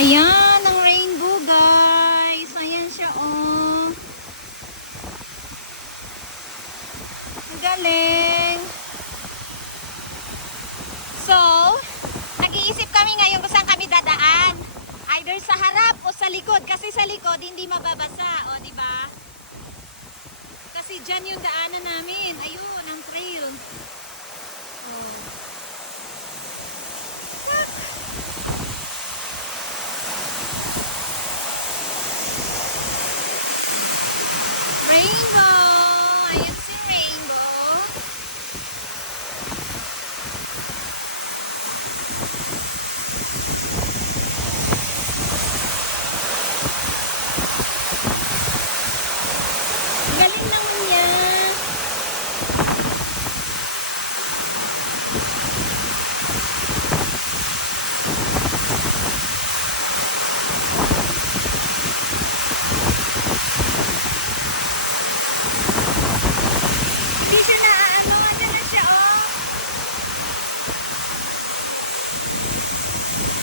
Ayan, ang rainbow, guys. Ayan siya, oh. Ang galing. So, nag-iisip kami ngayon kung saan kami dadaan. Either sa harap o sa likod. Kasi sa likod, hindi mababasa. O, diba? Kasi dyan yung daanan namin. Ayun, ang